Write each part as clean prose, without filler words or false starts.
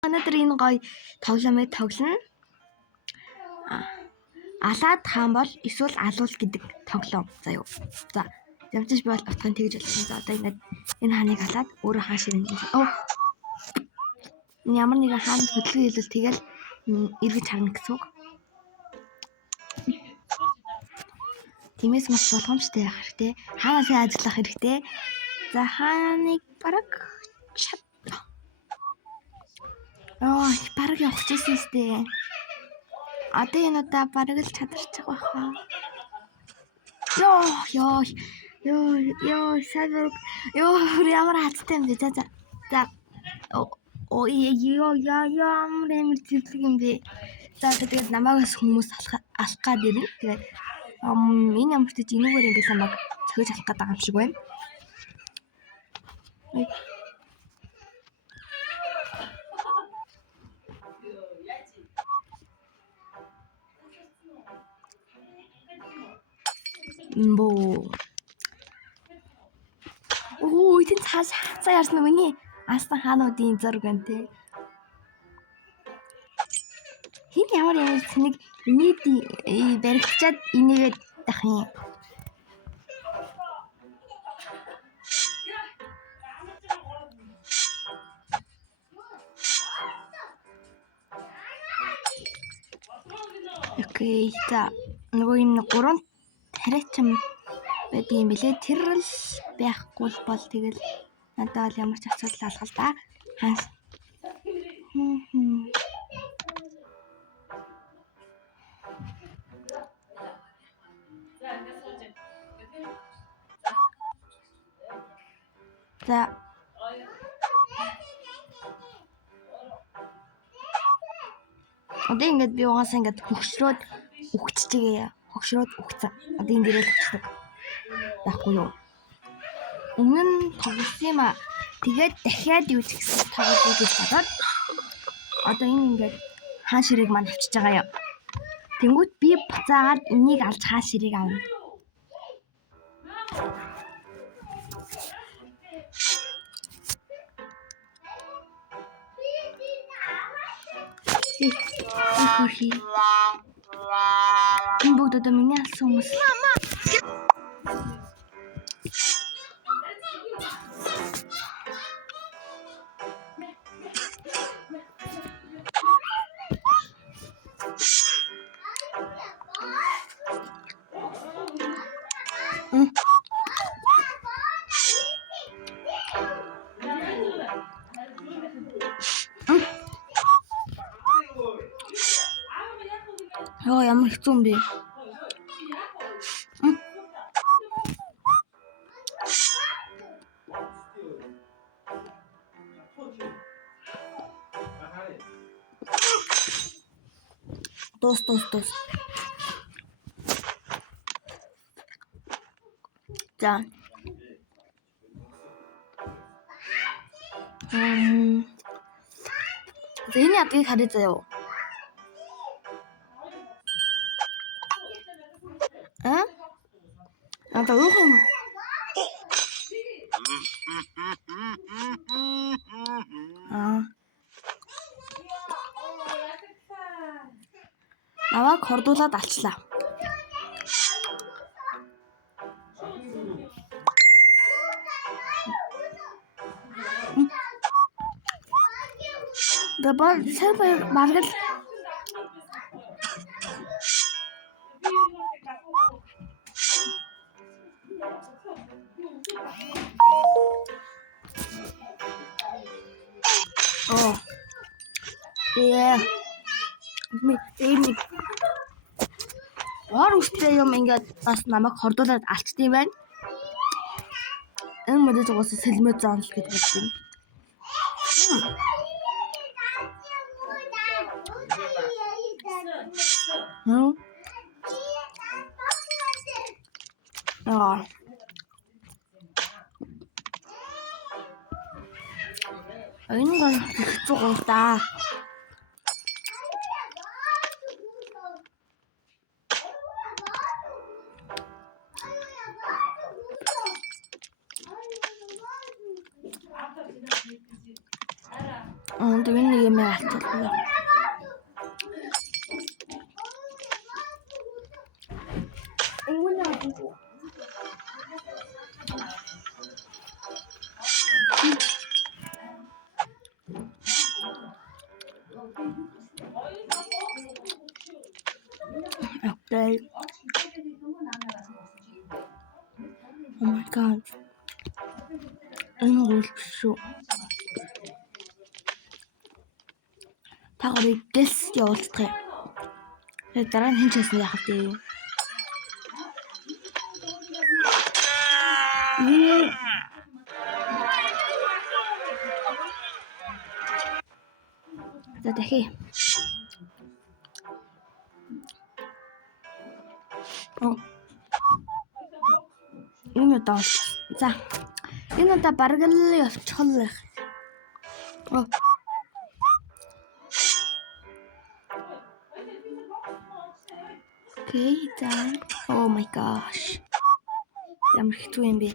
Өнөөдөр энэ гоё тоглоомыг тоглоно. Алаад хаан бол эсвэл алуул гэдэг тоглоом. За юу. За ямчиж бол утгыг тэгж болсон. За одоо ингээд энэ хааныг алаад өөрөө хаан шиг юм. Ямар нэгэн хаан хөдөлгөөн хийлэл тэгэл эргэж харна гэсэн үг. Тиймээс маш болгоомжтой байх хэрэгтэй. Хаанаас ажиллах хэрэгтэй. За хааныг бараг бараг явах гэсэн юм. Одоо энэ удаа бараг л чадарчих байхаа. Сайбер ямар хацтай юм бэ? За. Ямар зэрлэг юм бэ? За тэгээд намаагаас хүмүүс алах гад ирнэ. Тэгээд энэ ямар ч энэгээр ингээд намайг цохиж алах гэдэг юм шиг байна. Эдийн цаасан ярсан үний астан хаануудын зураг байна те. Хин ямар цэнийг нийт баригчаад инээгээд ах юм. Окей, за нөгөө юм 3 тариачин байдаг юм бэлээ. Тэр л байхгүй бол тэгэл надад ямар ч асуудал алгал да. Хаас. За. Одоо ингээд би угаасаа ингээд хөгшрөөд өгччихээ. Хөгшрөөд өгцөн. Одоо энэ дээрээ өгчдөг. Яахгүй юу? Өмнө нь тоглосон юм аа. Тэгээд дахиад юу ч гэсэн тоглоё гэж бодоод одоо энэ ингээд хаан ширийг маань авчиж байгаа юм. Тэнгүүт би буцаагаад энийг алж хаан ширийг авна. Энэ бүгд одоо миний алсан хүмүүс. Ямар хэцүү юм бэ? Дос. За. Энэ ядгийг харъя заяа. Одоо юу юм? Наваг хордуулаад алчлаа. Дабал сайбар маргал Эми үстэй юм ингээд бас намайг хордуулаад алчдаг юм байна. Энэ мөдөж угаасаа сэлмээ заанл гэдэг юм. Энэ гол хэцүү гоо та. Тэгээ нэг юм алцуулна. Okay. Oh my god. Энэ гүйлшүү. Та хоёрыг дэс явуулдаг юм. Тэгээд дараа нь хэн ч ясна яах вэ? За дахи. Энэ удаа. За. Энэ удаа бараг л явчихл байх. Окей, за. Oh my gosh. Ямар хэцүү юм бэ?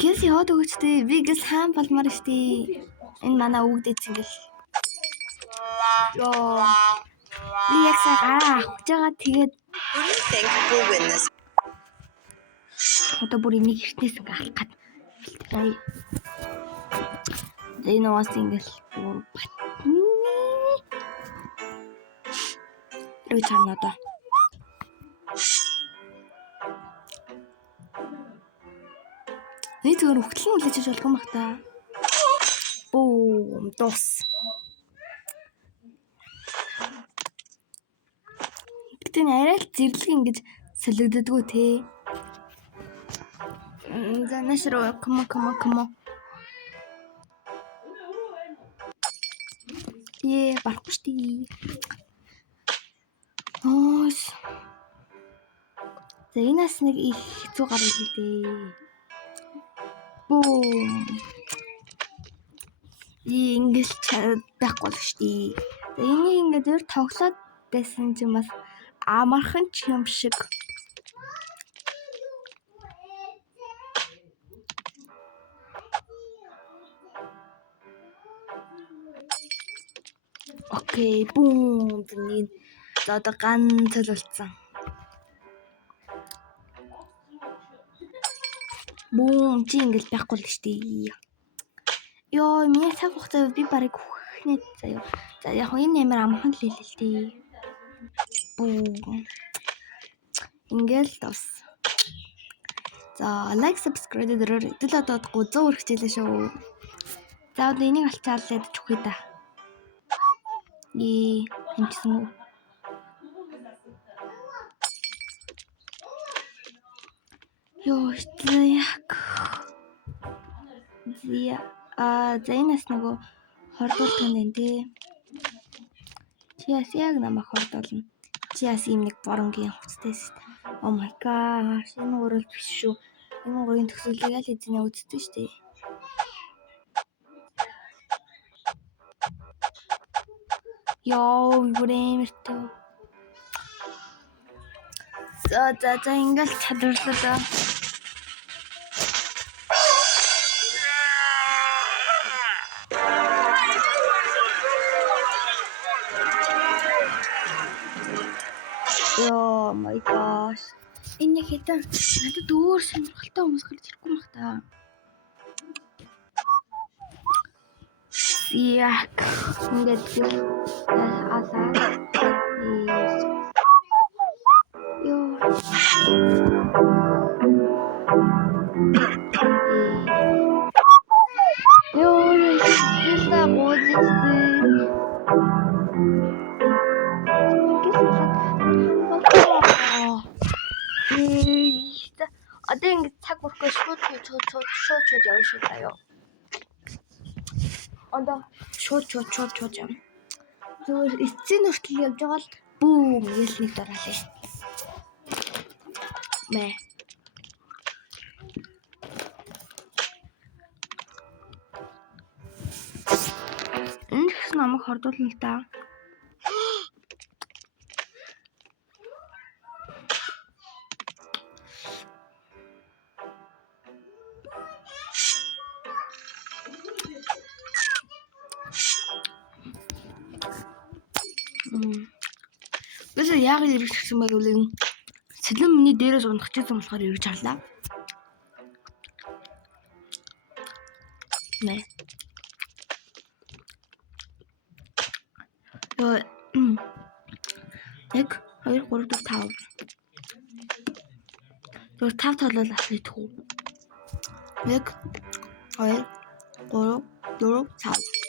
Гэс яваад өгчтэй. Би гэс хаан болмоор штий. Энэ манай өвгдөөц ингээл. Йоо. Би яг сая гараа авч байгаа тэгээд одоо бүр энийг эртнээс ингээ алах гад. Энэ уус ингээл бүр бат. Рүү чамна одоо. Нэг зүгээр өгтлэн үлээж болох юм бах та. Бүүм дус. Гэтэ арай л зэрлэг ингэж солигддгүү те. За нашруу come on. Барахгүй штий. Оос. За энэс нэг их хэцүү гар илээ дээ. Бүүм. Ингээл байхгүй л штий. За энийг ингээд зөөр тоглоод байсан ч бас амархан ч юм шиг. Окей, бүүм. Тэнийг за одоо ганц л болсон. Бүүм чи ингээл байхгүй л штий. Йоо, миний цаг хугацаа би барыг хөхнээ заяа. За яг энэ ямар амархан л хэлэлтэй. Бүүм. Ингээл тус. За, like, subscribe дөрөөр идэл одоо 300 хүрчихлээ шүү. За одоо энийг алчаалаад ч үгүй да. Хэмжсэн үү? Йоо, яг. За энэс нөгөө хордуулдаг юм тий. Чи яг намайг хордуулна. Чи яс ийм нэг боронгийн хувцастай. Oh my gosh, энэ өөрөө биш шүү. Энэ өөрийн төсөөлийг аль хэзээ үздэг штеп. Йоо, бүрэмэртөө. За ингээл чадварлаа. Oh my gosh. Энэ хитэн надад өөр сонирхолтой хүмүүс гарч ирэхгүй мах та. Яг ингээд асаа. Одоо ингэ цаг бүрхөө шууд явна шүү даа. Одоо шууд явна. Зүгээр эцсийн хүртэл явж байгаа л бүүм гэж нэг дараалаа. Мэ. Энэ ч намайг хордуулна л да. Бэсээ яг ирж гисэн байг үлэн. Сэлэн миний дээрээс унах гэсэн болохоор ирж харлаа. Нэ. Яг 2 3 4 5. Зүгээр 5 тоолол асуулт хөө. 1 2 3 4 5.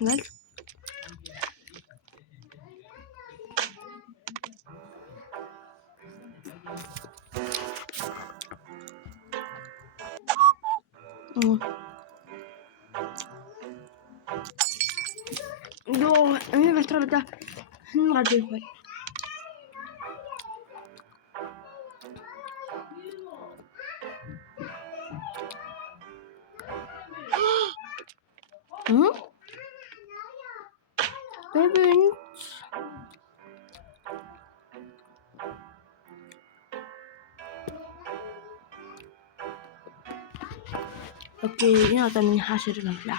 Ингээл Йоо, энэ галтраа хэн гарч ирэх вэ? Baby. Окей, энэ одоо миний хааш ирэх юм байна.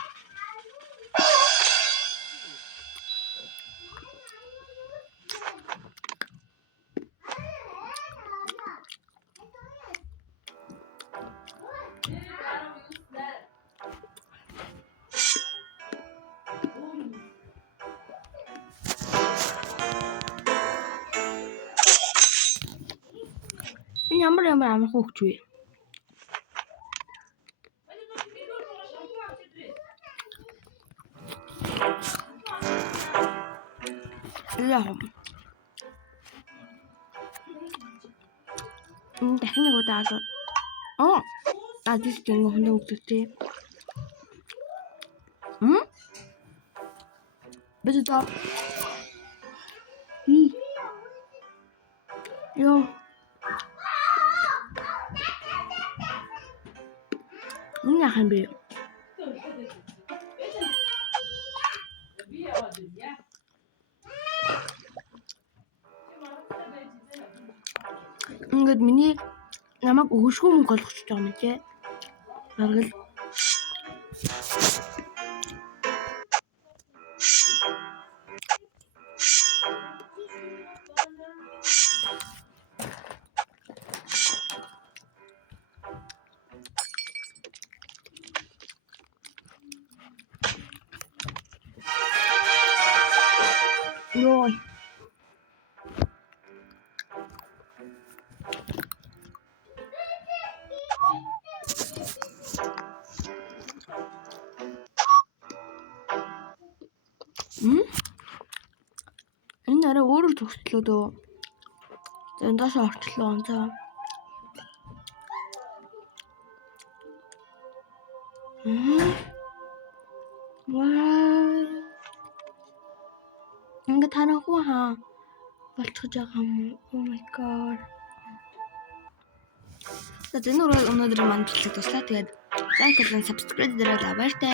Энэ ямар амархан хөвч вэ? Яа. Дахин нэг удаа this гэнэ хондоо өгдөгтэй. Бэж та. Йоо. Энэ яхан бэ? Ингээд миний намайг өгшгүй мөнгө олгоч байгаа юм тий. Баргал. Йоо. Энэ арай өөрөөр төгслөө дөө. Эндээс орчлоо онцоо. Ингээд таранхуу хаа болчихж байгаа юм. Oh my god. За энэ өнөөдөр маань бичлэг туслаа. Тэгээд лайк, subscribe дээрээ баяртай.